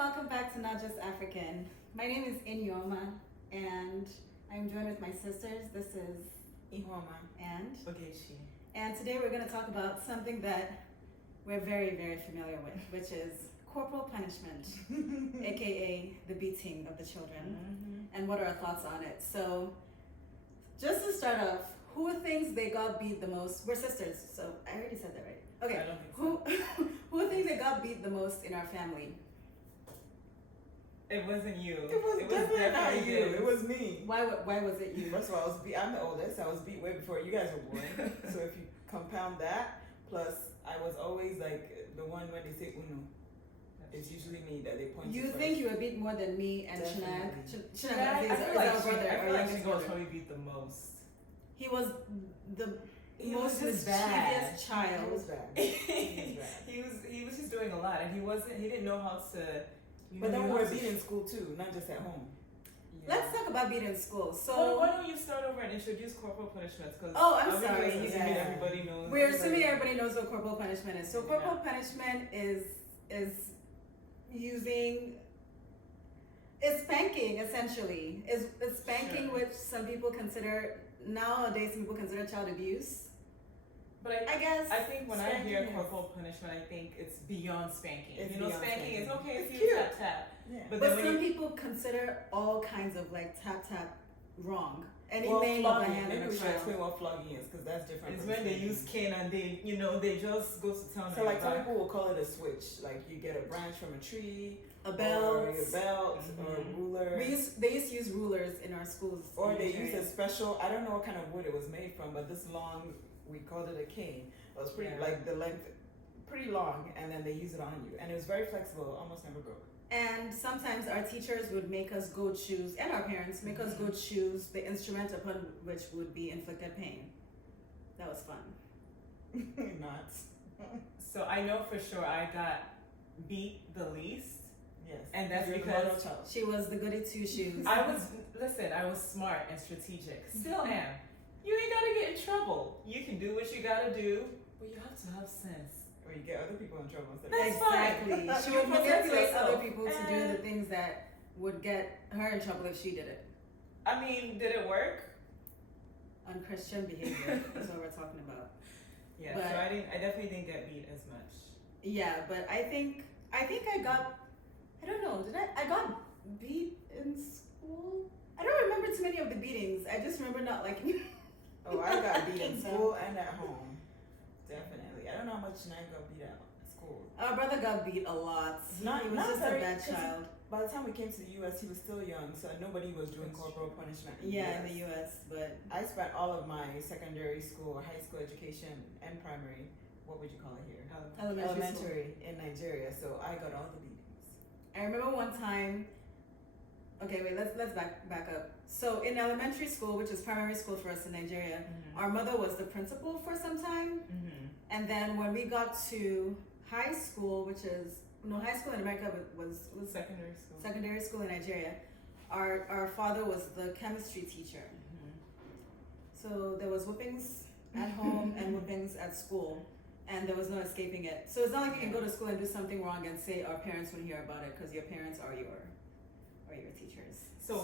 welcome back to Not Just African. My name is Inyoma, and I'm joined with my sisters. This is Ihoma and Ogechi. and today we're going to talk about something that we're very, very familiar with, which is corporal punishment, aka the beating of the children, and what are our thoughts on it. So, just to start off, who thinks they got beat the most? We're sisters, so I already said that, right? Okay. I don't think so. Who thinks they got beat the most in our family? It wasn't you. It was definitely not you. It was me. Why was it you? First of all, I'm the oldest. I was beat way before you guys were born. So if you compound that, plus I was always like the one when they say uno. It's usually me that they point to You first. think you were beat more than me and Shanag? Definitely. Shanag is I feel our like brother. I feel like youngest Shingo brother. probably beat the most. He was the He most was just bad. mischievous It child. was bad. It was bad. he was just doing a lot, and he didn't know how to. But then we were beat in school too, not just at home. Yeah. Let's talk about beat in school. So Why don't you start over and introduce corporal punishments? Cause Oh, I'm obviously sorry, assuming you guys. everybody knows. we're assuming everybody knows what corporal punishment is. So corporal Yeah. punishment is using is spanking essentially. Is spanking Sure. which some people consider nowadays some people consider child abuse. But I guess I think when I hear Spanking is- corporal punishment, I think it's beyond spanking. It's you know, beyond spanking is spanking. okay It's if you cute. tap tap. Yeah. But But then when some you, people consider all kinds of like tap tap wrong. Any Well, laying of a flogging. hand Maybe on we a should child. explain what flogging is, because that's different. it's from when they spanking. use cane and they just go to town. So on like your some back. people will call it a switch. Like you get a branch from a tree, A belt. or a belt, or a Mhm. ruler. They used to use rulers in our schools. Or in they Nigeria. use a special, I don't know what kind of wood it was made from, but this long, we called it a cane. It was pretty, Yeah. like the length, pretty long, and then they use it on you. And it was very flexible, almost never broke. And sometimes our teachers would make us go choose, and our parents make us go choose the instrument upon which would be inflicted pain. That was fun. Not. So I know for sure I got beat the least, Yes. and that's You're the because model child. She was the goody two shoes. I was smart and strategic. Still am. You ain't gotta get in trouble. You can do what you gotta do, but you have to have sense. Or you get other people in trouble instead That's of Exactly. fine. She You would protect manipulate yourself. other people to do the And- things that would get her in trouble if she did it. I mean, did it work? Unchristian behavior is what we're talking about. Yeah. But- so I definitely didn't get beat as much. Yeah, but I think I got, I don't know, I got beat in school? I don't remember too many of the beatings. I just remember not liking Oh, I got beat in So- school and at home. Definitely. I don't know how much I got beat at school. Our brother got beat a lot. Not- He was not just very- a bad 'cause child. By the time we came to the US, he was still young, so nobody was doing That's corporal true. punishment. Yeah, in the US, but I spent all of my secondary school or high school education and primary, what would you call it here? elementary. In Nigeria, so I got all the beatings. I remember one time. Okay, wait. Let's back up. So in elementary school, which is primary school for us in Nigeria, Mm-hmm. our mother was the principal for some time, Mm-hmm. and then when we got to high school, which is high school in America was Secondary school. secondary school in Nigeria. Our father was the chemistry teacher, Mm-hmm. so there was whippings at home and whippings at school, and there was no escaping it. So it's not like you can go to school and do something wrong and say our parents would hear about it because your parents are your teachers. So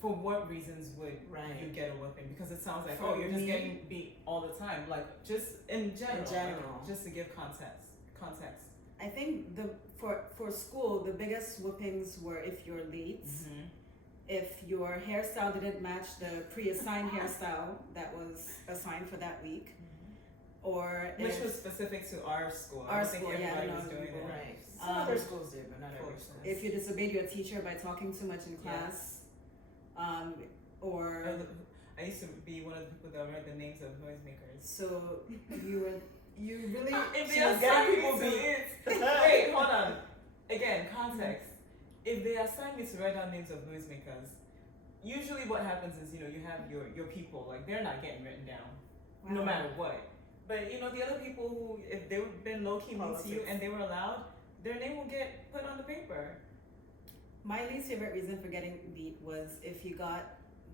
for what reasons would Right. you get a whipping? Because it sounds like, For you're just me- getting beat all the time. Like just in general. general. Like, just to give context. I think for school the biggest whippings were if you're late, Mm-hmm. if your hairstyle didn't match the pre-assigned hairstyle that was assigned for that week, or Which if was specific to our school. I Our don't think school, yeah, everybody no was other doing people. that. Right. Some other Um, schools did, but not every Of school. course. if you disobeyed your teacher by talking too much in class, or I used to be one of the people that would write the names of noisemakers. so you really If She they was assign getting me people to beat. it, wait, hold on. Again, context. If they assign me to write down names of noisemakers, usually what happens is you have your people, like they're not getting written down, no matter what. But the other people who, if they've been low key mean to you Politics. and they were allowed, their name will get put on the paper. My least favorite reason for getting beat was if you got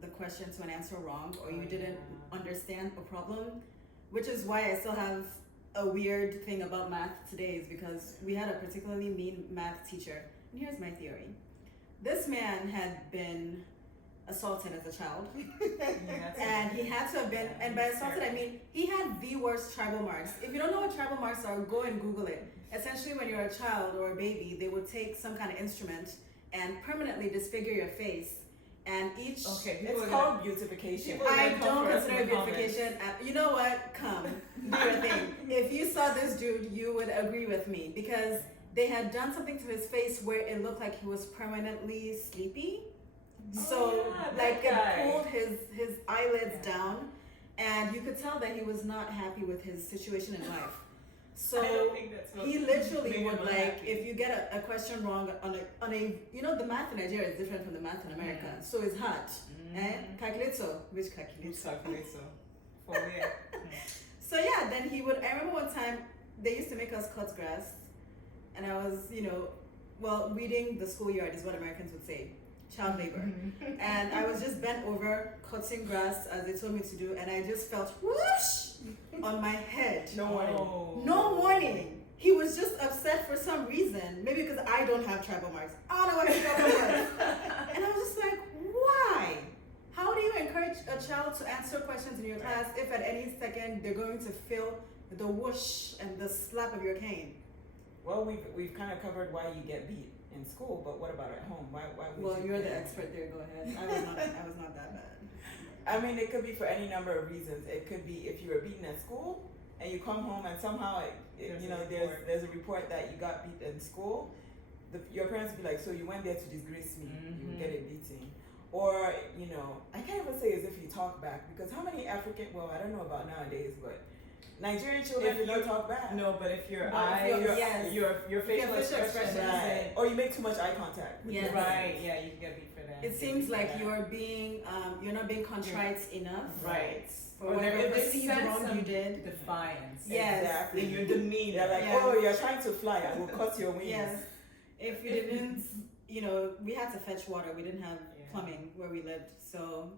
the question to an answer wrong or you didn't understand a problem, which is why I still have a weird thing about math today is because we had a particularly mean math teacher. And here's my theory. This man had been assaulted as a child. And he had to have been, and by assaulted I mean he had the worst tribal marks. If you don't know what tribal marks are, go and Google it. Essentially, when you're a child or a baby, they would take some kind of instrument and permanently disfigure your face. And each it's called beautification. I don't consider it beautification. You know what? Come, do your thing. If you saw this dude, you would agree with me because they had done something to his face where it looked like he was permanently sleepy. So like it pulled his eyelids down, and you could tell that he was not happy with his situation in life. So he literally would like, if you get a question wrong on a the math in Nigeria is different from the math in America. So it's hard. Calculator, which calculator? For real. So yeah, then he would. I remember one time they used to make us cut grass, and I was weeding the schoolyard is what Americans would say. Child labor. And I was just bent over cutting grass as they told me to do, and I just felt whoosh on my head. No warning. No warning. He was just upset for some reason. Maybe because I don't have tribal marks. I don't know what his problem was. And I was just like, why? How do you encourage a child to answer questions in your class if at any second they're going to feel the whoosh and the slap of your cane? Well, we've kind of covered why you get beat in school, but what about at home? Why would you're the expert there. Go ahead. I was not that bad. I mean, it could be for any number of reasons. It could be if you were beaten at school and you come home and somehow there's a report that you got beat in school. Your parents would be like, so you went there to disgrace me. You would get a beating. Or I can't even say as if you talk back, because how many I don't know about nowadays, but Nigerian children do not talk back. No, but if your your facial expression, or you make too much eye contact. Yes. Right. Yeah, you can get beat for that. It seems like you're not being contrite enough. Right. For whatever perceived wrong you did. Defiance. Yes. Exactly. In your demeanor. They're like, you're trying to fly. I will cut your wings. Yes. If you didn't, we had to fetch water. We didn't have plumbing where we lived, so.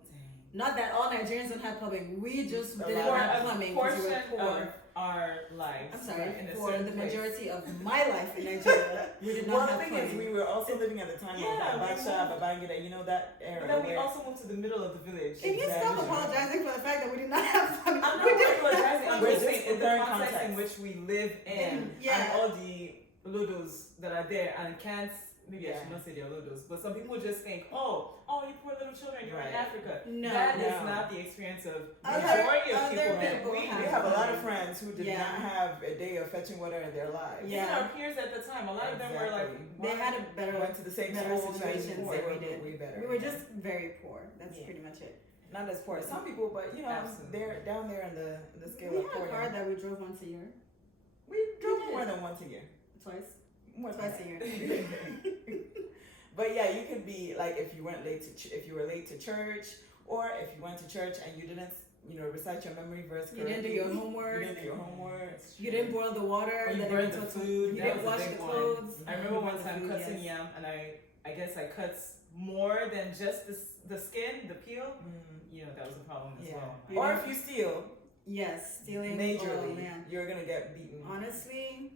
Not that all Nigerians don't have plumbing. We just didn't have plumbing because we were poor. Our lives. I'm sorry, in for the majority of my life in Nigeria, we did not have plumbing. Well, the thing is, we were also living at the time of Abacha, Babangida, that era. But then we also moved to the middle of the village. Can you stop apologizing for the fact that we did not have plumbing? I'm not apologizing. I'm just saying in the context context in which we live in, and all the lodos that are there, and can't. Maybe I should not say they're lodos, but some people just think, oh, you poor little children, you're in Africa. No, that is not the experience of majority of people. We have a lot of friends who did not have a day of fetching water in their lives. Even our peers at the time, a lot of them were like, they had a went to the same situations than we did. Way better. We were just very poor. That's pretty much it. Not as poor as some people, but they're down there in the scale of poor. We had a car that we drove once a year. We drove more than once a year. Twice a year. But yeah, you could be like if you were late to church, or if you went to church and you didn't, recite your memory verse correctly. You didn't do your homework. You didn't boil the water. Or you burned the food. You didn't wash the clothes. I remember one time cutting yam, and I guess I cut more than just the skin, the peel. That was a problem as well. Or if you steal. Yes, stealing majorly. You're gonna get beaten. Honestly.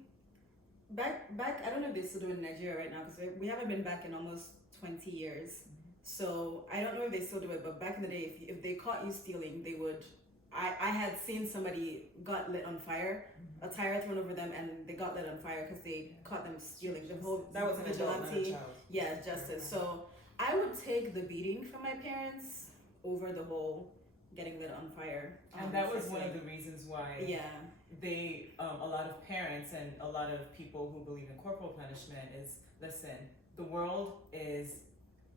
Back, I don't know if they still do it in Nigeria right now because we haven't been back in almost 20 years. So I don't know if they still do it, but back in the day, if they caught you stealing, they would. I had seen somebody got lit on fire, a tire thrown over them, and they got lit on fire because they caught them stealing. The whole that was an vigilante, justice. So I would take the beating from my parents over the whole getting lit on fire. And that was one of the reasons why. They a lot of parents and a lot of people who believe in corporal punishment is, listen, the world is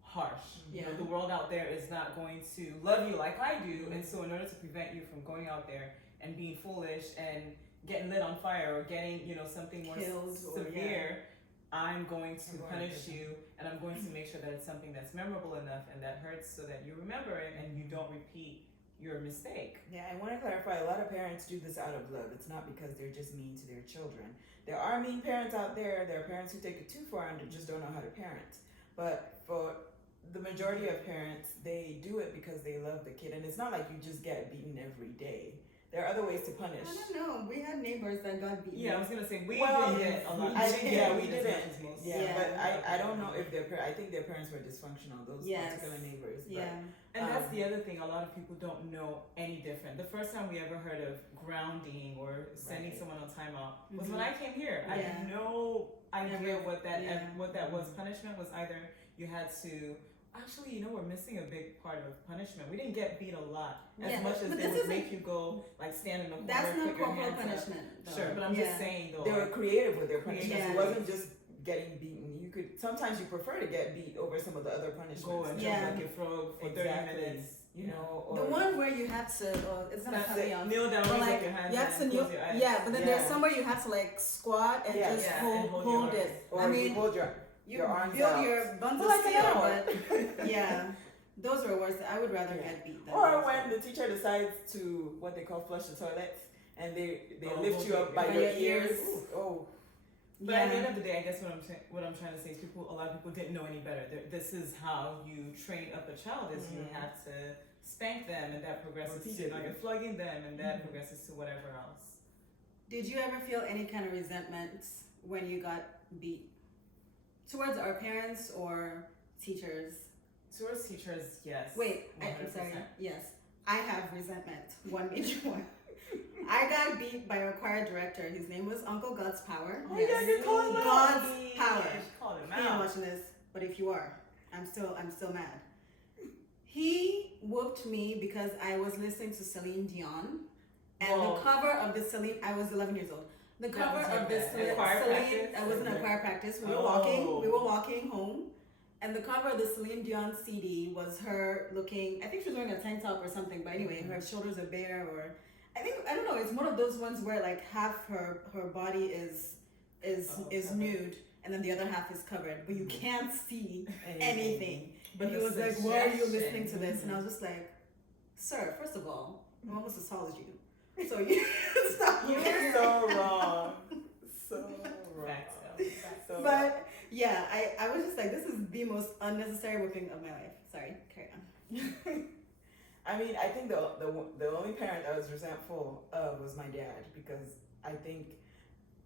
harsh. The world out there is not going to love you like I do, and so in order to prevent you from going out there and being foolish and getting lit on fire or getting something more severe, I'm going to punish you, and I'm going to make sure that it's something that's memorable enough and that hurts so that you remember it and you don't repeat your mistake. Yeah, I want to clarify, a lot of parents do this out of love. It's not because they're just mean to their children. There are mean parents out there. There are parents who take it too far and just don't know how to parent. But for the majority of parents, they do it because they love the kid. And it's not like you just get beaten every day. There are other ways to punish. I don't know. We had neighbors that got beaten. Yeah, I was gonna say we Well, didn't get a lot. we didn't. Yeah, Yeah. but I don't know if I think their parents were dysfunctional. Those Yes. particular neighbors. But, Yeah. And that's the other thing, a lot of people don't know any different. The first time we ever heard of grounding or sending Right. someone on timeout was Mhm. when I came here. I Yeah. had no idea Never- what that yeah. what that was. Punishment was either you had to actually, we're missing a big part of punishment. We didn't get beat a lot as Yeah, much as but they this would isn't- make you go like stand in the corner, That's not put your corporal hands up. punishment, though. Sure, but I'm Yeah. just saying though. they were creative with their punishments. Yeah. It wasn't just getting beaten. You could sometimes you prefer to get beat over some of the other punishments. Go and Yeah. jump like a frog for 30 Exactly. minutes. You know, or The one where you have to, it's gonna That's cut me it. off. Kneel down, But raise like up your hands, you have to and kneel, close your eyes. yeah. But then there's Yeah. somewhere you have to like squat and Yes. just Yeah, hold and hold hold your it. or I you mean, hold you your arms build out. your buns For of like an steel, hour. but yeah, those are worse. I would rather Yeah. get beat than. Or when the teacher decides to what they call flush the toilet and they lift you up by By your your ears. ears. Oh, But at the end of the day, I guess what I'm trying to say is a lot of people didn't know any better. This is how you train up a child: is you Mhm. have to spank them, and that progresses to Repeatedly. like flogging them, and that Mhm. progresses to whatever else. Did you ever feel any kind of resentment when you got beat towards our parents or teachers? Towards teachers, yes. Wait, I'm 100%. sorry. Yes, I have resentment. One major one. I got beat by our choir director. His name was Uncle God's Power. Oh, yeah, you're calling him out. God's Power. Call him He ain't out. watching this, but if you are, I'm still mad. He whooped me because I was listening to Celine Dion, and Whoa. the cover of the Celine. I was 11 years old. The That cover was of your the bad. Celine. Choir practice? I was in a choir practice. We were Oh. walking. We were walking home, and the cover of the Celine Dion CD was her looking. I think she was wearing a tank top or something. But anyway, her shoulders are bare, or I don't know. It's one of those ones where like half her body is covered. nude, and then the other half is covered, but you can't see anything. But He the was like, "Why are you suggestion- listening to this?" And I was just like, "Sir, first of all, I'm almost as tall as you, so you stop." You're so wrong. So wrong. Facts, though. So But yeah, I was just like, this is the most unnecessary whipping of my life. Sorry, carry on. I mean, I think the only parent I was resentful of was my dad, because I think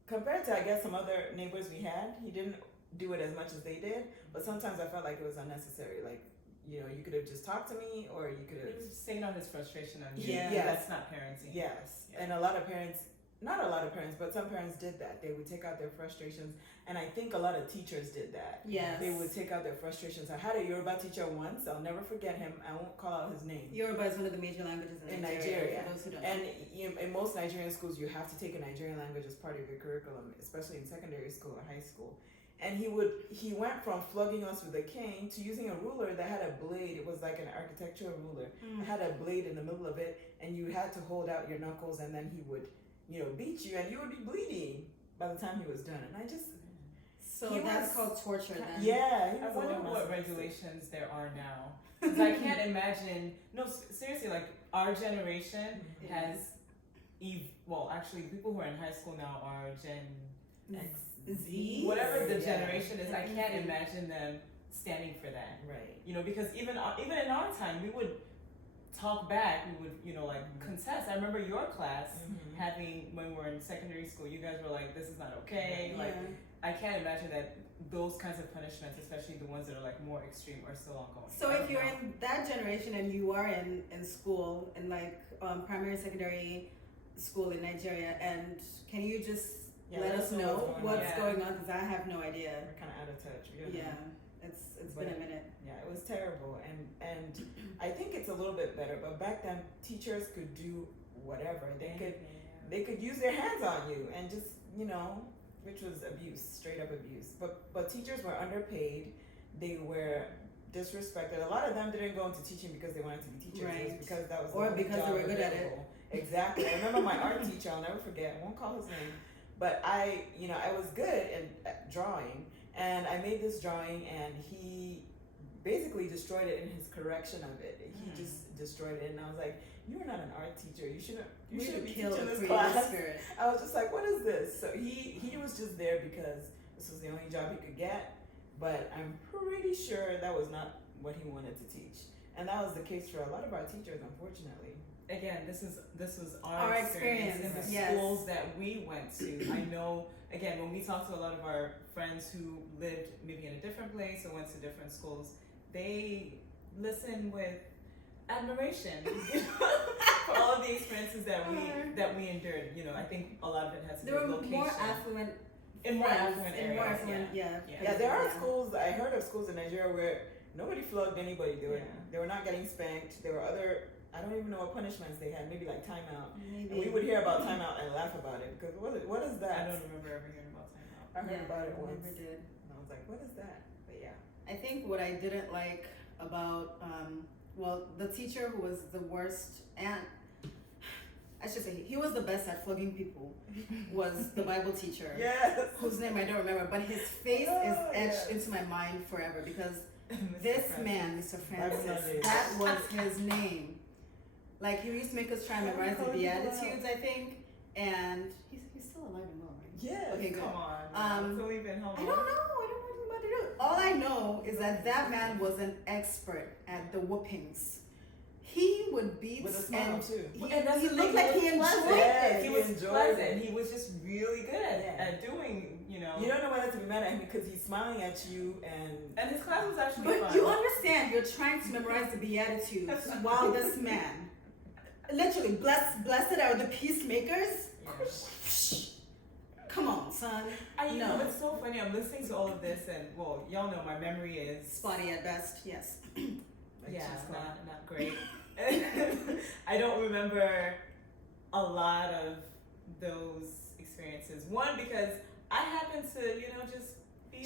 compared to I guess some other neighbors we had, he didn't do it as much as they did. But sometimes I felt like it was unnecessary. Like, you could have just talked to me, or you could have. Staying on his frustration on you. Yeah. Yes. That's not parenting. Yes, Yeah. and a lot of parents, not a lot of parents, but some parents did that. They would take out their frustrations, and I think a lot of teachers did that. Yes. They would take out their frustrations. I had a Yoruba teacher once. I'll never forget him. I won't call out his name. Yoruba is one of the major languages in Nigeria. For those who don't know. And in most Nigerian schools, you have to take a Nigerian language as part of your curriculum, especially in secondary school or high school. And he went from flogging us with a cane to using a ruler that had a blade. It was like an architectural ruler. It had a blade in the middle of it, and you had to hold out your knuckles, and then he would, beat you, and you would be bleeding by the time he was done. And I just, So he that's was- called torture then. yeah. He I was a wonder little what masochistic. regulations there are now. Because I can't imagine. No, seriously, like our generation Mhm. has, actually, people who are in high school now are Gen X, Z? whatever the Yeah. generation is. I can't imagine them standing for that. Right. Because even in our time, we would talk back. We would, contest. I remember your class Mhm. having when we were in secondary school. You guys were like, "This is not okay." Yeah. Like, I can't imagine that those kinds of punishments, especially the ones that are like more extreme, are still ongoing. So I if don't you're know. in that generation and you are in school, in like primary, secondary school in Nigeria, and can you just Yeah, let us know what's Yeah. going on? Because I have no idea. We're kind of out of touch. We don't know. Yeah, it's been a minute. Yeah, it was terrible, and I think it's a little bit better. But back then, teachers could do whatever. They could use their hands on you and just which was abuse, straight up abuse. But teachers were underpaid. They were disrespected. A lot of them didn't go into teaching because they wanted to be teachers. It Right. was because that was the Or only because they job were good at it. available. Exactly. I remember my art teacher. I'll never forget. I won't call his name, but I was good at drawing, and I made this drawing, and he basically destroyed it in his correction of it. He just destroyed it, and I was like, "You are not an art teacher. You shouldn't be Kill teaching the this creative class." spirit. I was just like, "What is this?" So he was just there because this was the only job he could get, but I'm pretty sure that was not what he wanted to teach, and that was the case for a lot of our teachers, unfortunately. again, this was our experience in the yes. schools that we went to. I know, again, when we talked to a lot of our friends who lived maybe in a different place or went to different schools, they listen with admiration for all of the experiences that we endured. You know, I think a lot of it has to do There with were location. more affluent In more affluent in more areas, affluent, yeah. Yeah, there are schools. I heard of schools in Nigeria where nobody flogged anybody. They were not getting spanked. There were other. I don't even know what punishments they had. Maybe like timeout. Maybe. And we would hear about timeout and laugh about it because what is that? I don't remember ever hearing about timeout. I heard about it once. Never did. And I was like, what is that? But yeah. I think what I didn't like about, well, the teacher who was the worst, and I should say he was the best at flogging people, was the Bible teacher. Yes. Whose name I don't remember, but his face is etched yes. into my mind forever because Mr. this Francis. man, Mr. Francis, Francis. that was his name. Like he used to make us try and memorize the Beatitudes, I think, and he's still alive and well, right? Yes. Okay, good. Come on. It's only been how long? I don't know. I don't know what to do. All I know is that man was an expert at the whoopings. He would beat With a smile too. And that's he the looked thing, like he enjoyed Yes, it. He he was enjoyed pleasant. it. He was just really good Yeah. at doing, you know. You don't know whether to be mad at him because he's smiling at you and And his class was actually But fun. you understand, you're trying to memorize the Beatitudes while this man, literally, blessed are the peacemakers. Yeah. Come on, son. You No. know, it's so funny. I'm listening to all of this, and well, y'all know my memory is Spotty at best, yes. yeah, not great. I don't remember a lot of those experiences. One, because I happened to, you know, just be.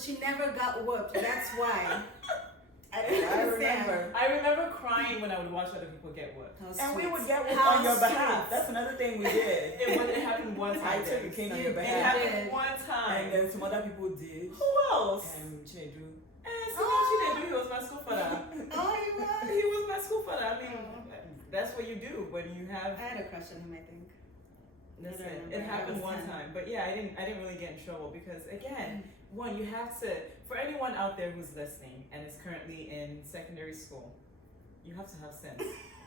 She never got whooped. That's why. I remember. I remember crying when I would watch other people get whooped. And we would get whooped How on your sweet. behalf. That's another thing we did. It happened one time. I took a cane on your It behalf. happened one time. And then some other people did. Who else? And Chinedu. He was my school father. Oh, he was? He was my school father. I mean, that's what you do when you have. I had a crush on him, I think. Listen, I don't remember. it I happened was one 10. time, but yeah, I didn't really get in trouble because again, one, you have to. For anyone out there who's listening and is currently in secondary school, you have to have sense.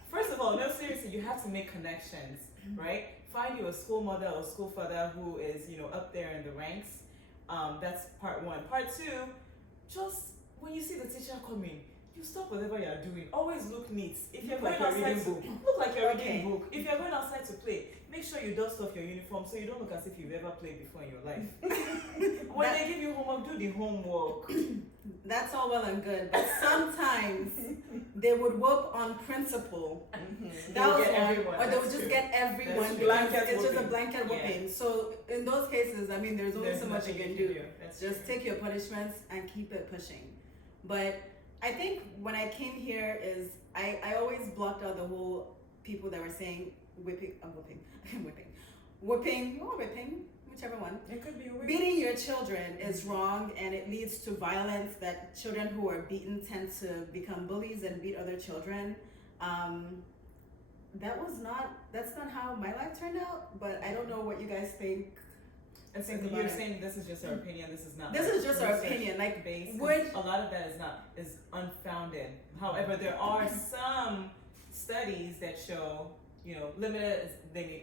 First of all, no, seriously, you have to make connections, right? Find you a school mother or school father who is, you know, up there in the ranks. That's part one. Part two, just when you see the teacher coming, you stop whatever you're doing. Always look neat. If you're Look going like you're outside, reading look like you're Okay. reading book. If you're going outside to play, make sure you dust off your uniform so you don't look as if you've ever played before in your life. When they give you homework, do the homework. That's all well and good, but sometimes they would whoop on principle. Mm-hmm. That was get one, everyone, or they that's would just true. get everyone. That's because true. Blanket it's just a whooping. blanket Yeah. whooping. So in those cases, I mean, there's only There's so much you nothing can do. That's Just true. take your punishments and keep it pushing. But I think when I came here is I always blocked out the whole people that were saying whipping, whichever one. It could be a weird. Beating your children is wrong and it leads to violence, that children who are beaten tend to become bullies and beat other children. That's not how my life turned out, but I don't know what you guys think. And so Think about you're it. saying this is just our opinion. This is not. This like is just our research opinion. Like, based. would A lot of that is unfounded. However, there are some studies that show, you know, limited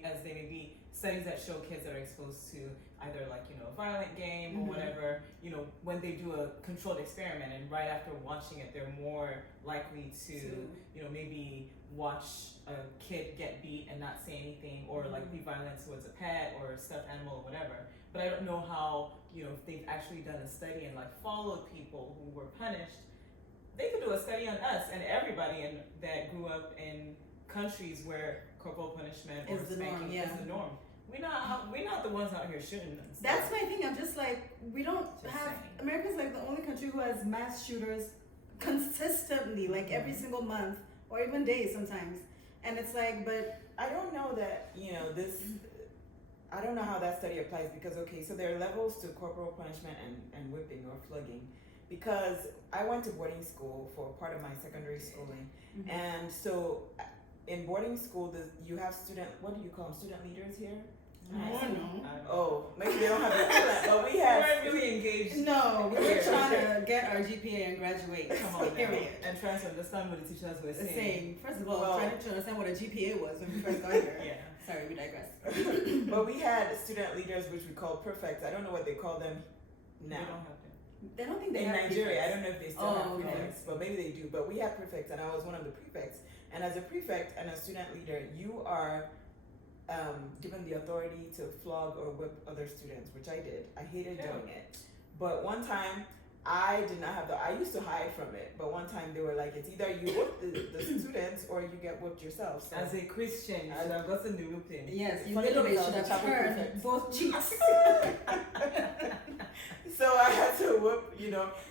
as they may be, studies that show kids that are exposed to either like, you know, a violent game or Mhm. whatever, you know, when they do a controlled experiment and right after watching it, they're more likely to, you know, maybe watch a kid get beat and not say anything or like be violent towards a pet or a stuffed animal or whatever. But I don't know how, you know, if they've actually done a study and like followed people who were punished. They could do a study on us and everybody that grew up in countries where corporal punishment or Is the norm, spanking yeah. is the norm. We're not the ones out here shooting them. That's my thing. I'm just like, we don't Just have, saying. America's like the only country who has mass shooters consistently, like every single month or even days sometimes. And it's like, but I don't know that, you know, I don't know how that study applies because, okay, so there are levels to corporal punishment and whipping or flogging. Because I went to boarding school for part of my secondary schooling. And so in boarding school, you have what do you call them, student leaders here? Oh, maybe they don't have the equivalent, but we We had. weren't really engaged. No, we were trying to get our GPA and graduate. Come on now. Period. And trying to understand what the teachers were saying. Same. First of all, Well- trying to understand what a GPA was when we first got here. Yeah. Sorry, we digress. But we had student leaders, which we called prefects. I don't know what they call them We now. don't have them. I don't think they In have Nigeria, I prefects. don't know if they still Oh, have okay. prefects, but maybe they do. But we had prefects, and I was one of the prefects. And as a prefect and a student leader, you are given the authority to flog or whip other students, which I did. I hated doing it. But one time, I did not have I used to hide from it, but one time they were like, it's either you whip the students or you get whipped yourself. So. As a Christian, you should have gotten the whipping. Yes, you Funny literally thing is, should I was have a chapel turned prefect. both cheeks. So I had to whoop,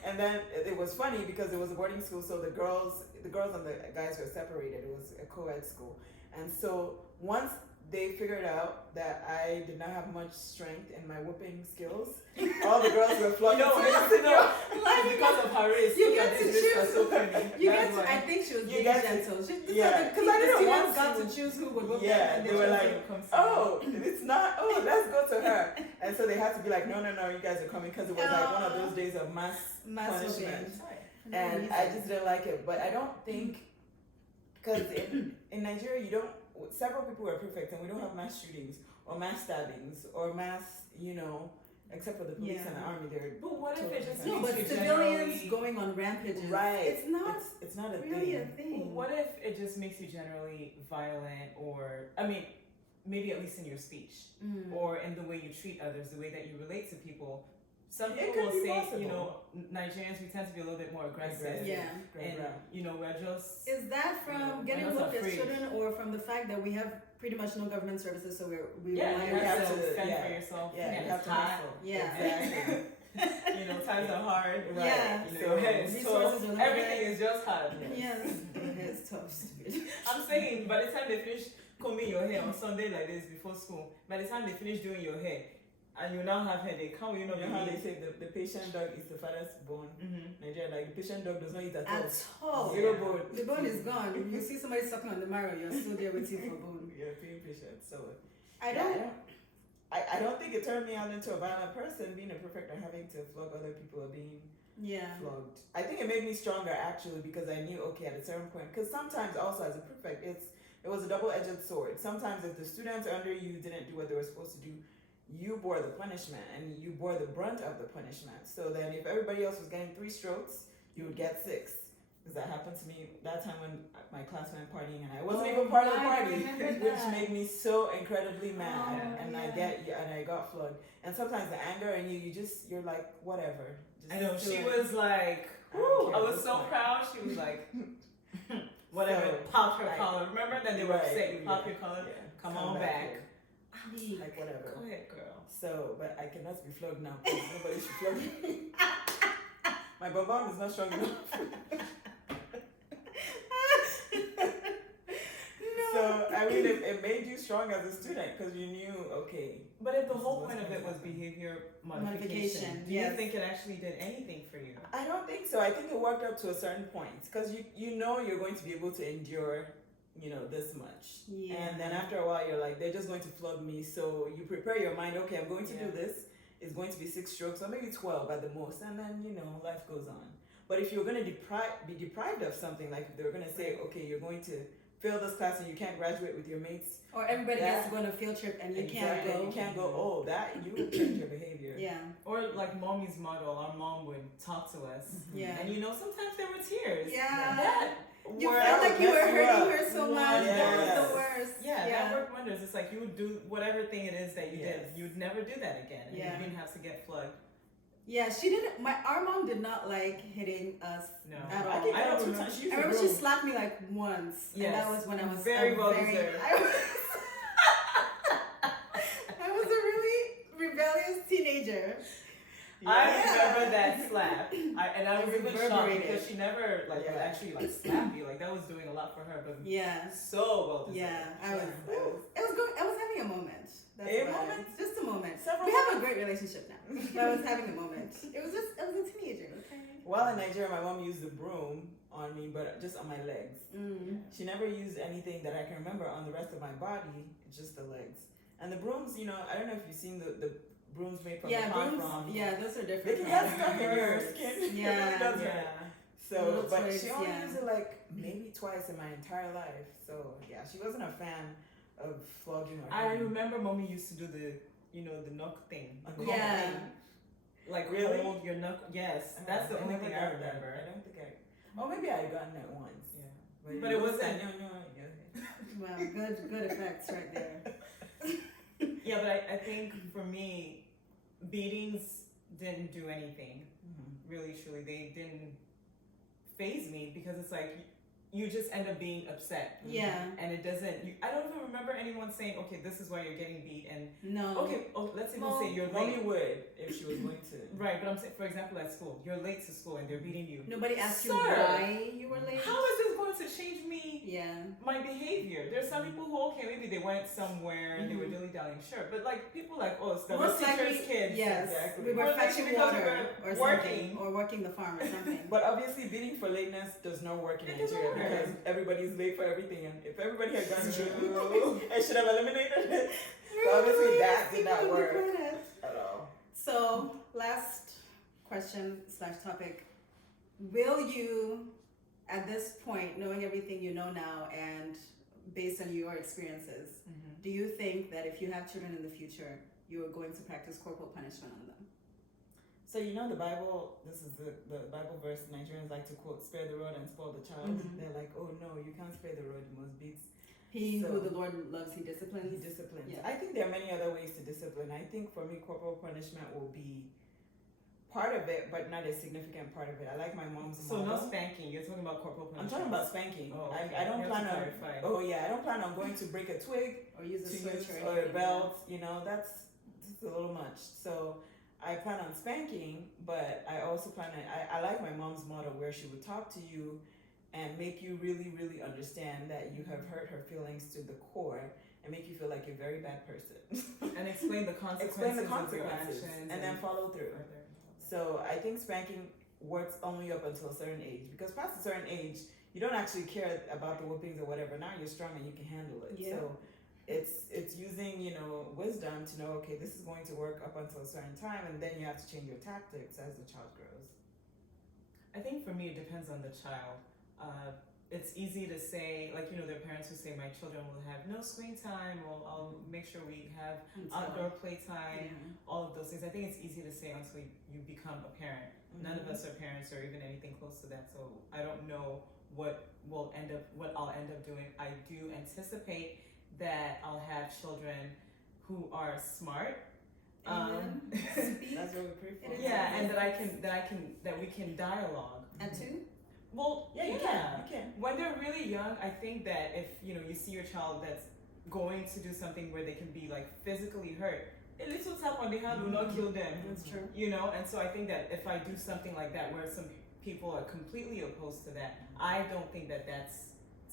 and then it was funny because it was a boarding school, so the girls and the guys were separated. It was a co-ed school. And so once they figured out that I did not have much strength in my whooping skills, all the girls were flocking to me. It's because of her race. You Look get at to this race choose. are so funny. You That's get to, why. I think she was You being get to- gentle. Yeah, 'cause I didn't want got to. to choose who would whoop Yeah, them. they and were chose like, you. oh, it's not, oh, let's go to her. And so they had to be like, no, you guys are coming, because it was like one of those days of mass punishment. whooping. And I just didn't like it. But I don't think, because in Nigeria, several people were prefects, and we don't have mass shootings or mass stabbings or mass, except for the police and the army. But what if it just No, makes but you civilians generally... going on rampages. Right. It's not It's not a really a thing. thing. What if it just makes you generally violent, or, I mean, maybe at least in your speech, Mm. or in the way you treat others, the way that you relate to people? Some It people could will be say, possible. Nigerians, we tend to be a little bit more aggressive. Yeah. And, we're just... Is that from we're getting not whooped as afraid. children, or from the fact that we have pretty much no government services, so we Yeah, rely you on have ourselves? to fend yeah. for yourself. Yeah, you have to hot. hustle. Yeah. Exactly. Times are hard. Right. Yeah. Your head is Resources tough. are Everything is just hard. Yes. It's tough, stupid. I'm saying, by the time they finish combing your hair on Sunday like this before school, by the time they finish doing your hair, and you now have headache, how will you know You know how they say the patient dog is the father's bone? Nigeria, like the patient dog does not eat at all. At all. Zero bone. The bone is gone. You see somebody sucking on the marrow, you're still there waiting for bone. You're being patient. So I don't think it turned me out into a violent person, being a prefect or having to flog other people or being flogged. I think it made me stronger actually, because I knew, okay, at a certain point, because sometimes also as a prefect, it was a double-edged sword. Sometimes if the students under you didn't do what they were supposed to do, you bore the punishment and you bore the brunt of the punishment. So then if everybody else was getting 3 strokes, you would get 6. Because that happened to me that time when my class went partying and I wasn't even part of the right, I party, remember which that. made me so incredibly mad. Oh, and yeah. I got flogged. And sometimes the anger in you're like, whatever. Just I know, do she it. was like, I don't woo, care I at was this so point. proud. She was like, whatever, So, pop her I- collar. Remember that they were Right, upset, you pop yeah, your collar? yeah. Come on back. here. Like whatever. Go ahead, girl. So, but I cannot be flogged now because nobody should flog me. My bum is not strong enough. So, I mean, it made you strong as a student because you knew, okay. But if the This whole is point what's of it going was on. behavior Modification, modification, do yes. you think it actually did anything for you? I don't think so. I think it worked up to a certain point because you know you're going to be able to endure, this much. Yeah. And then after a while, you're like, they're just going to flog me. So you prepare your mind, okay, I'm going to do this. It's going to be 6 strokes or maybe 12 at the most. And then, life goes on. But if you're going to be deprived of something, like if they're going to say, okay, you're going to fail this class and you can't graduate with your mates. Or everybody has to go on a field trip and you can't Exactly, go. You can't go, oh, that, you will change your behavior. Yeah. Or like mommy's model, our mom would talk to us. Yeah. And sometimes there were tears. Yeah. That You worked- felt like you were mess you hurting up. her so much. Yes. That was the worst. Yeah, that worked wonders. It's like you would do whatever thing it is that you did. Yes. You would never do that again. And Yeah. you didn't have to get flogged. Yeah, she didn't. Our mom did not like hitting us No. at all. I think I don't two remember. times. I remember she slapped me like once, and that Yes. was when I was Very a well deserved. I was a really rebellious teenager. I remember that slap. I was even shocked Reverberated. because she never would actually slap you. Like that was doing a lot for her, but Yeah. so well deserved. Yeah, I was good. I was having a moment. That's A why. moment? Just a moment. Several We have a great relationship now. But I was having a moment. I was a teenager, okay? While in Nigeria, my mom used the broom on me, but just on my legs. Mm. She never used anything that I can remember on the rest of my body, just the legs. And the brooms, you know, I don't know if you've seen the brooms made from the brooms. from. Yeah, those are They different. can get stuck in your skin. It Yeah. really does hurt. Yeah. So, Little but twigs, she only yeah. used it like maybe twice in my entire life. So yeah, she wasn't a fan of flogging or I hitting. remember mommy used to do the, you know, the knock thing. A The comb Yeah. thing. Like Really? hold your knuckle. Yes, that's the only never thing got I that. remember. I don't think I. Oh, maybe I had gotten it once. Yeah. But it wasn't- Yeah. Wow, good effects right there. Yeah, but I think for me, beatings didn't do anything. Really, truly, they didn't phase me because it's like you just end up being upset. Yeah. And it doesn't. I don't even remember anyone saying, "Okay, this is why you're getting beat." And No. okay, let's even Well, say you're Mommy late. would if she was going to. Right, but I'm saying, for example, at school, you're late to school and they're beating you. Nobody asked you Sir, why you were late. How is this going to change me? Yeah. My behavior. There's some people who, okay, maybe they went somewhere and they were dilly-dallying, sure. But like people like us, that were Most likely, teachers' kids. yes. Exactly. We were Or like fetching because we water were or working. something, or working the farm or something. But obviously, beating for lateness does not work in It doesn't Nigeria work. because everybody's late for everything, and if everybody had gone True. through, it should have eliminated it. So obviously, that did not work Credit. at all. So, last question / topic. Will you, at this point, knowing everything you know now and based on your experiences, do you think that if you have children in the future, you are going to practice corporal punishment on them? So you know the Bible. This is the Bible verse Nigerians like to quote: "Spare the rod and spoil the child." They're like, "Oh no, you can't spare the rod. You must beat." He So- who the Lord loves, he disciplines. He disciplines. Yeah. I think there are many other ways to discipline. I think for me, corporal punishment will be part of it, but not a significant part of it. I like my mom's So model. no spanking. You're talking about corporal I'm punishment. talking about spanking. Oh, okay. I don't You have plan to on. clarify. Oh yeah, I don't plan on going to break a twig Or use a to switch use or or anything. a belt. You know, that's a little much. So I plan on spanking, but I also plan on. I like my mom's model where she would talk to you and make you really, really understand that you have hurt her feelings to the core and make you feel like you're a very bad person. And explain the consequences, Explain the of your consequences actions and then follow through. further. So I think spanking works only up until a certain age because past a certain age, you don't actually care about the whoopings or whatever. Now you're strong and you can handle it. Yeah. So it's using, you know, wisdom to know, okay, this is going to work up until a certain time, and then you have to change your tactics as the child grows. I think for me, it depends on the child. It's easy to say, like, you know, there are parents who say, my children will have no screen time, or I'll make sure we have outdoor playtime, all of those things. I think it's easy to say until you become a parent. None of us are parents or even anything close to that, so I don't know what I'll end up doing. I do anticipate that I'll have children who are smart. That's what we pray for. Yeah, and that we can dialogue. At 2? Well, Yeah, you can. You can. When they're really young, I think that if you see your child that's going to do something where they can be like physically hurt, a little tap on the hand will not kill them. That's true. And so I think that if I do something like that where some people are completely opposed to that, I don't think that that's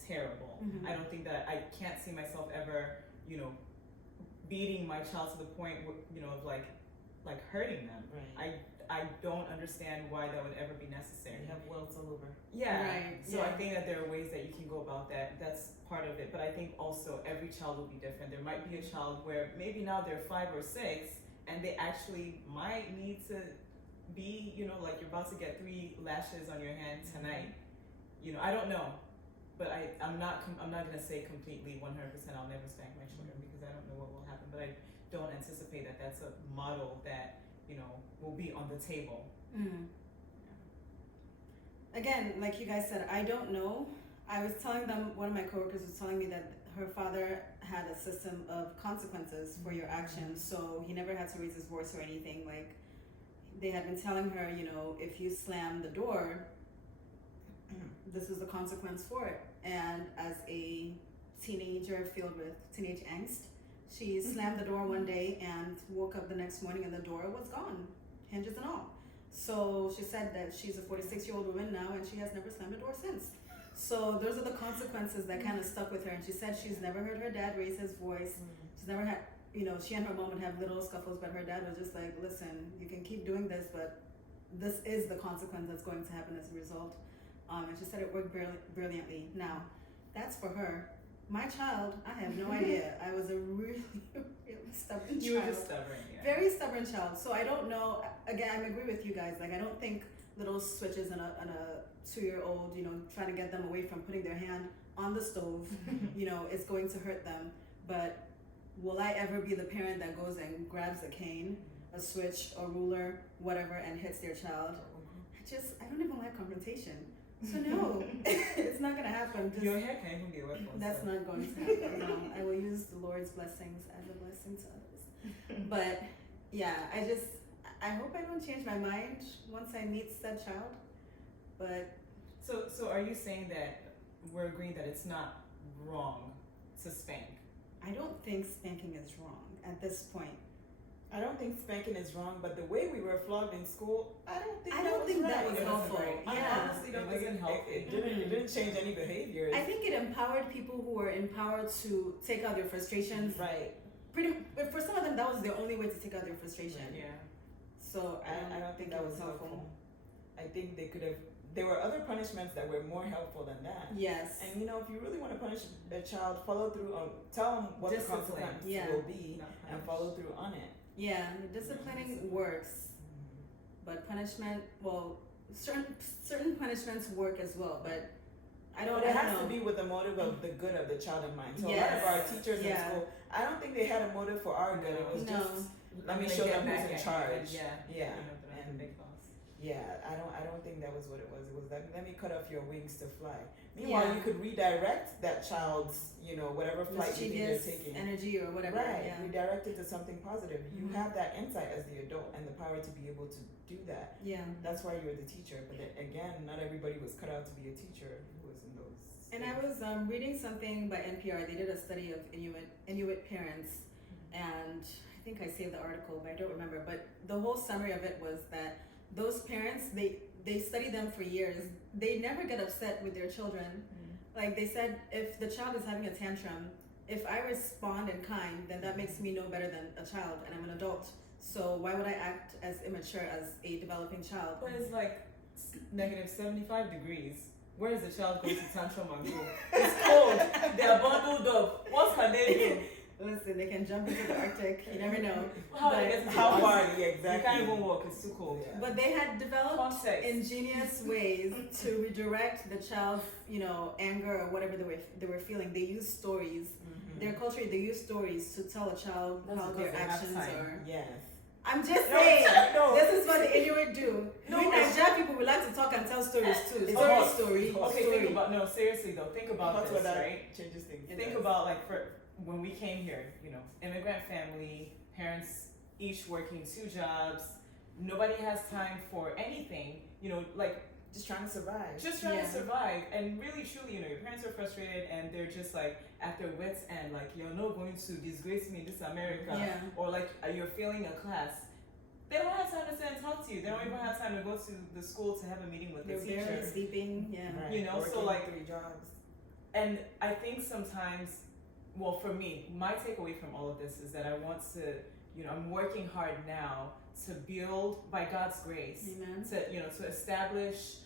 terrible. I don't think that I can't see myself ever, beating my child to the point where, of like hurting them. Right. I don't understand why that would ever be necessary. You have welts all over. Yeah. Right, So yeah. I think that there are ways that you can go about that. That's part of it. But I think also every child will be different. There might be a child where maybe now they're 5 or 6 and they actually might need to be, like you're about to get 3 lashes on your hand tonight. I don't know. But I'm not gonna say completely 100% I'll never spank my children because I don't know what will happen. But I don't anticipate that that's a model that will be on the table. Again, like you guys said, I don't know. I was telling them, one of my coworkers was telling me that her father had a system of consequences for your actions, so he never had to raise his voice or anything. Like, they had been telling her, if you slam the door, this is the consequence for it. And as a teenager filled with teenage angst, she slammed the door one day and woke up the next morning and the door was gone, hinges and all. So she said that she's a 46-year-old woman now and she has never slammed a door since. So those are the consequences that kind of stuck with her. And she said she's never heard her dad raise his voice. She's never had, she and her mom would have little scuffles, but her dad was just like, listen, you can keep doing this, but this is the consequence that's going to happen as a result. And she said it worked brilliantly. Now, that's for her. My child, I have no idea. I was a really, really stubborn You were child. just stubborn, yeah. Very stubborn child. So I don't know. Again, I agree with you guys. Like I don't think little switches on a 2-year-old, trying to get them away from putting their hand on the stove, is going to hurt them. But will I ever be the parent that goes and grabs a cane, a switch, a ruler, whatever, and hits their child? I don't even like confrontation. So no, it's not gonna happen. Your hair can't even be a weapon. That's not going to happen. No, I will use the Lord's blessings as a blessing to others. But yeah, I hope I don't change my mind once I meet said child. But so are you saying that we're agreeing that it's not wrong to spank? I don't think spanking is wrong at this point. I don't think spanking is wrong, but the way we were flogged in school, I don't think that was helpful. I Yeah. honestly don't It think wasn't helpful. it didn't change any behaviors. I think it empowered people who were empowered to take out their frustrations. Right. For some of them, that was the only way to take out their frustration. Yeah. So I don't think that was helpful. I think there were other punishments that were more helpful than that. Yes. And if you really want to punish a child, follow through on, tell them what Discipline, the consequence yeah. will be, Not and punish. follow through on it. Yeah, disciplining works, but punishment, certain punishments work as well, but I don't But it know. has to be with the motive of the good of the child in mind. So Yes. a lot of our teachers in Yeah. school, I don't think they had a motive for our good. It was No. just let me They show get them back who's in at you, charge. and yeah. Yeah. And And big boss. yeah, I don't think that was what it was. It was like, let me cut off your wings to fly. Meanwhile, Yeah. you could redirect that child's, whatever flight you think they're Mischievous taking. energy or whatever. Right, Yeah. redirect it to something positive. You Mhm. have that insight as the adult and the power to be able to do that. Yeah. That's why you're the teacher. But then again, not everybody was cut out to be a teacher who was in those. And I was reading something by NPR. They did a study of Inuit parents, and I think I saved the article, but I don't remember. But the whole summary of it was that those parents, they study them for years. They never get upset with their children. Like they said, if the child is having a tantrum, if I respond in kind, then that makes me no better than a child, and I'm an adult. So why would I act as immature as a developing child? But it's like negative 75 degrees. Where is the child going to tantrum and go? It's cold. They are bundled up. What can they do? Listen, they can jump into the Arctic. You never know. How But they get to How the far? Arctic? Yeah, You exactly. can't even walk. It's too cold. Yeah. But they had developed Context. ingenious ways to redirect the child's, anger or whatever they were feeling. They use stories. Mhm. Their culture, they use stories to tell a child That's how because their they have actions time. are. Yes. I'm just No, saying, no. this is what the Inuit do. No, we it's- Nigerian people, we like to talk and tell stories too. It's Story, hot. story, It's hot. Okay, story. think about seriously though. Think about That's this, what that right? changes things. Think about like for when we came here, immigrant family, parents each working 2 jobs. Nobody has time for anything. Like just trying to survive. just trying Yeah. to survive. And really, truly, your parents are frustrated and they're just like at their wits' end. Like you're not going to disgrace me in this America, Yeah. or like you're failing a class. They don't have time to sit and talk to you. They don't even have time to go to the school to have a meeting with the They're barely teacher. sleeping. Yeah. Right. So Working like 3 jobs. And I think sometimes, well, for me, my takeaway from all of this is that I want to, I'm working hard now to build by God's grace, Amen. to establish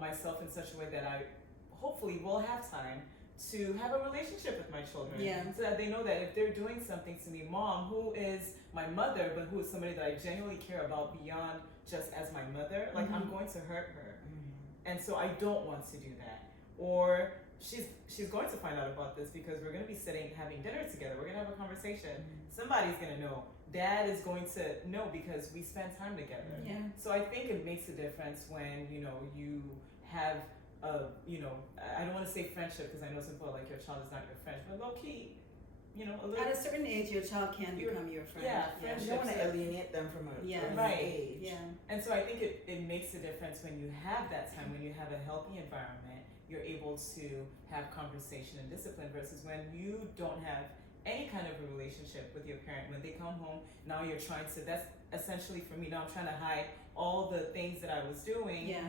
myself in such a way that I hopefully will have time to have a relationship with my children. Yeah. So that they know that if they're doing something to me, mom, who is my mother, but who is somebody that I genuinely care about beyond just as my mother, like I'm going to hurt her. And so I don't want to do that. Or she's going to find out about this because we're going to be having dinner together. We're going to have a conversation. Somebody's going to know. Dad is going to know because we spend time together. Yeah. So I think it makes a difference when, you have I don't want to say friendship because I know some people are like your child is not your friend, but low key, a little. At a certain age, your child can become your friend. Yeah, You friendship. don't want to alienate them from a Yeah. Right. age. Yeah. And so I think it makes a difference when you have that time, when you have a healthy environment, you're able to have conversation and discipline versus when you don't have any kind of a relationship with your parent. When they come home, now you're trying to, that's essentially for me, now I'm trying to hide all the things that I was doing, Yeah.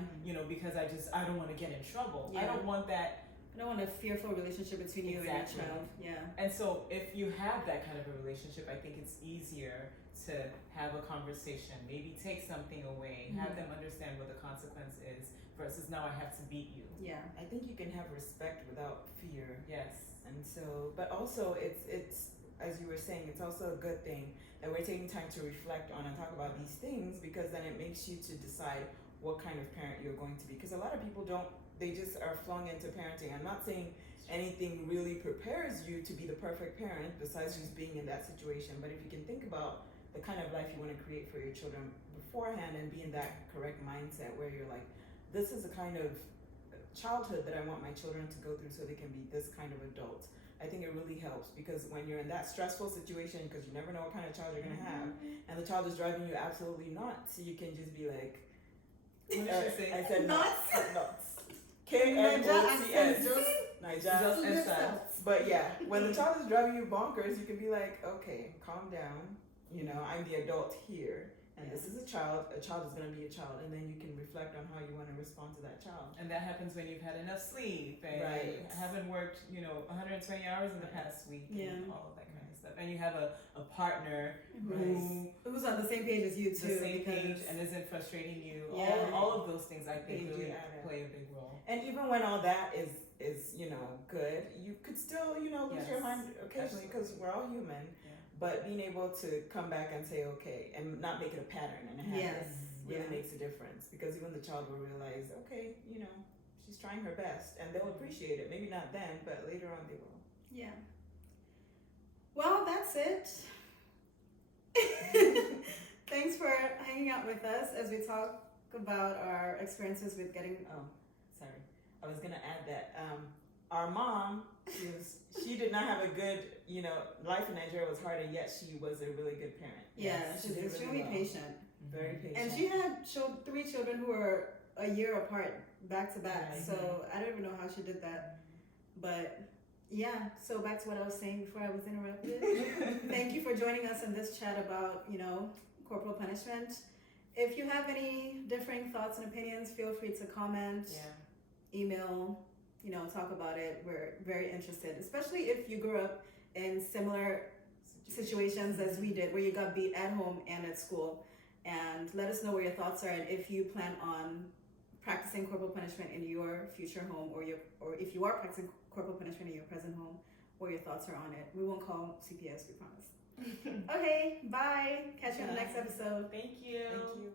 because I don't want to get in trouble. I Yeah. don't want that. I don't want a fearful relationship between you Exactly. and your child. Yeah. And so if you have that kind of a relationship, I think it's easier to have a conversation, maybe take something away, have them understand what the consequence is versus now I have to beat you. Yeah. I think you can have respect without fear. Yes. And so, but also it's as you were saying, it's also a good thing that we're taking time to reflect on and talk about these things, because then it makes you to decide what kind of parent you're going to be. Because a lot of people don't, they just are flung into parenting. I'm not saying anything really prepares you to be the perfect parent besides just being in that situation, but if you can think about the kind of life you want to create for your children beforehand and be in that correct mindset where you're like, this is the kind of childhood that I want my children to go through so they can be this kind of adult. I think it really helps, because when you're in that stressful situation, because you never know what kind of child you're going to have, and the child is driving you absolutely nuts, you can just be like, What did she say? I said nuts. K-N-O-T-S. Niger. But yeah, when the child is driving you bonkers, you can be like, okay, calm down. You know, I'm the adult here, and this is a child. A child is going to be a child, and then you can reflect on how you want to respond to that child. And that happens when you've had enough sleep and haven't worked, 120 hours in the past week, and all of that kind of stuff. And you have a partner who's on the same page as you too, the same page, and isn't frustrating you. All of those things, I think, really play a big role. And even when all that is good, you could still lose your mind occasionally, because we're all human. But being able to come back and say okay, and not make it a pattern and a habit really makes a difference, because even the child will realize, okay, she's trying her best, and they'll appreciate it. Maybe not then, but later on they will. Yeah. Well, that's it. Thanks for hanging out with us as we talk about our experiences with getting. Oh, sorry. I was gonna add that our mom, she did not have a good, life in Nigeria was hard, and yet she was a really good parent. Yeah, she's extremely patient. Very patient. And she had 3 children who were a year apart, back to back. So I don't even know how she did that. But yeah, so back to what I was saying before I was interrupted. Thank you for joining us in this chat about, corporal punishment. If you have any differing thoughts and opinions, feel free to comment, email, talk about it. We're very interested, especially if you grew up in similar situations as we did, where you got beat at home and at school. And let us know what your thoughts are, and if you plan on practicing corporal punishment in your future home, or if you are practicing corporal punishment in your present home, what your thoughts are on it. We won't call CPS, we promise. Okay, bye. Catch you on the next episode. Thank you. Thank you.